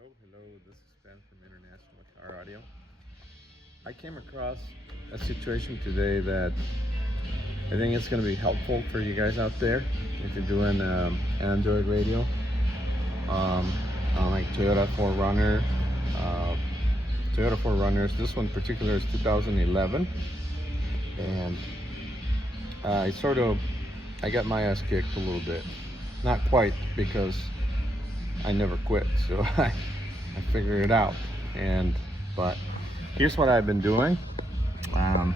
Hello, this is Ben from International Car Audio. I came across a situation today that I think it's going to be helpful for you guys out there if you're doing Android radio. On like Toyota 4Runner, Toyota 4Runners. This one in particular is 2011, and I got my ass kicked a little bit. Not quite, because I never quit, so I figured it out. But here's what I've been doing. Of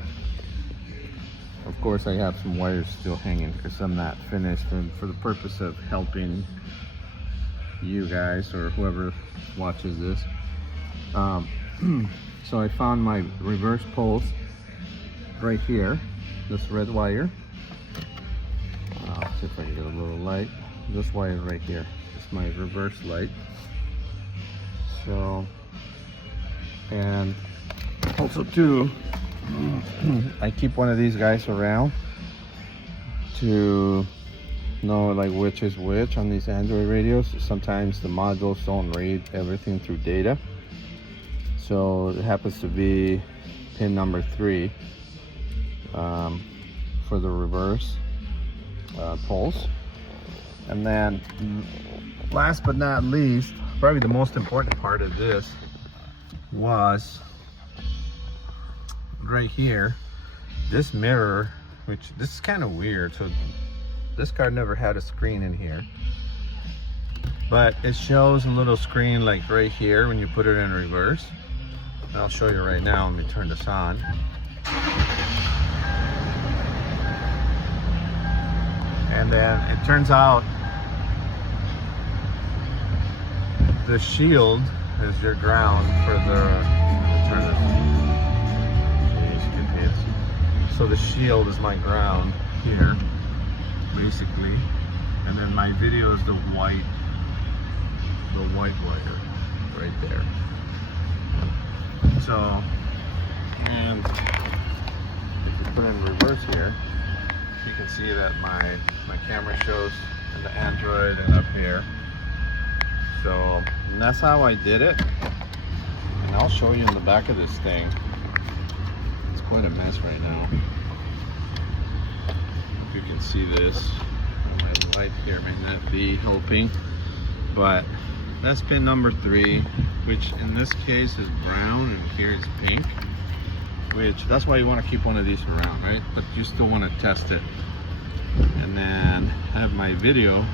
course, I have some wires still hanging because I'm not finished, and for the purpose of helping you guys or whoever watches this. So I found my reverse poles right here, this red wire. I'll see if I can get a little light. This wire right here is my reverse light. So, and also too, I keep one of these guys around to know like which is which on these Android radios. Sometimes the modules don't read everything through data. So it happens to be pin number 3 for the reverse poles. And then last but not least, probably the most important part of this was right here, this mirror, which this is kind of weird. So this car never had a screen in here, but it shows a little screen like right here when you put it in reverse. And I'll show you right now. Let me turn this on. And then it turns out the shield is your ground for so the shield is my ground here, basically. And then my video is the white wire right there. So, and if you put in reverse here, you can see that my camera shows in the Android and up here. So, and that's how I did it. And I'll show you in the back of this thing. It's quite a mess right now. If you can see this, my light here may not be helping, but that's pin number 3, which in this case is brown, and here it's pink. Which, that's why you want to keep one of these around, right? But you still want to test it. And then I have my video,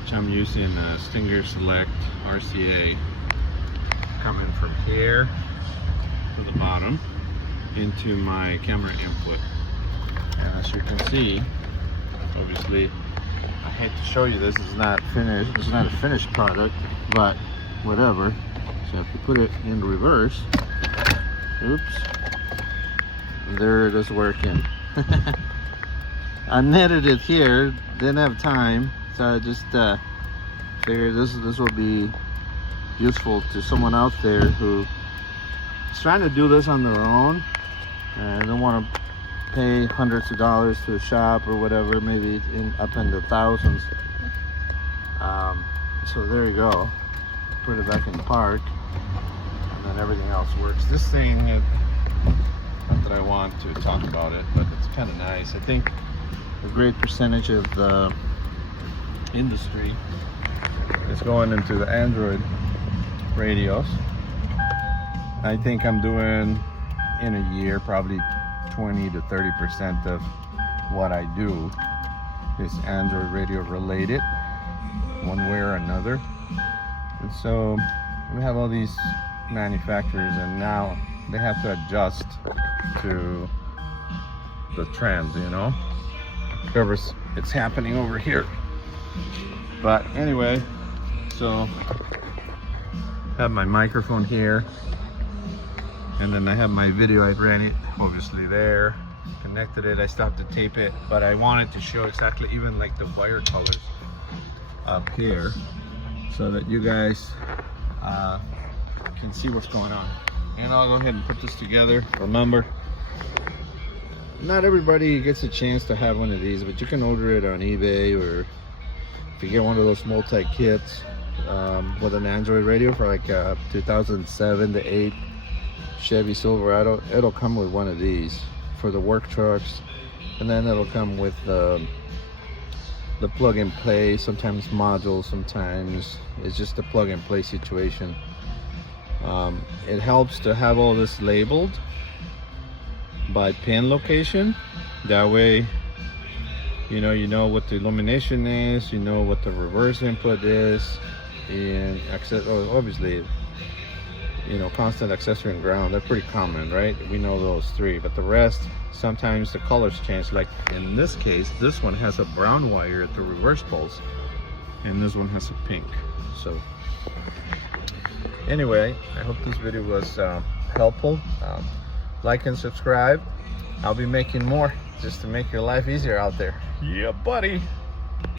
which I'm using a Stinger Select RCA, coming from here to the bottom into my camera input. And as you can see, obviously, I hate to show you this, it's not finished, it's not a finished product, but whatever. So if you put it in reverse, oops, there it is working. I netted it here, didn't have time, so I just figured this will be useful to someone out there who is trying to do this on their own and don't want to pay hundreds of dollars to a shop or whatever, maybe up into thousands. So there you go. Put it back in park, and then everything else works. This thing, not that I want to talk about it, but it's kind of nice. I think a great percentage of the industry is going into the Android radios. I think I'm doing in a year probably 20 to 30% of what I do is Android radio related, one way or another. And so we have all these manufacturers, and now they have to adjust to the trends, you know, whatever's it's happening over here. But anyway, so I have my microphone here, and then I have my video. I ran it obviously there, connected it. I stopped to tape it, but I wanted to show exactly even like the wire colors up here so that you guys can see what's going on. And I'll go ahead and put this together. Remember, not everybody gets a chance to have one of these, but you can order it on eBay, or if you get one of those multi-kits, with an Android radio for like 2007 to 8 Chevy Silverado. It'll come with one of these for the work trucks, and then it'll come with the plug and play, sometimes modules, sometimes it's just a plug and play situation. It helps to have all this labeled by pin location. That way, you know what the illumination is, you know what the reverse input is, and obviously, you know, constant, accessory, and ground. They're pretty common, right? We know those three, but the rest, sometimes the colors change. Like in this case, this one has a brown wire at the reverse poles, and this one has a pink. So anyway, I hope this video was helpful. Like and subscribe. I'll be making more just to make your life easier out there. Yeah, buddy.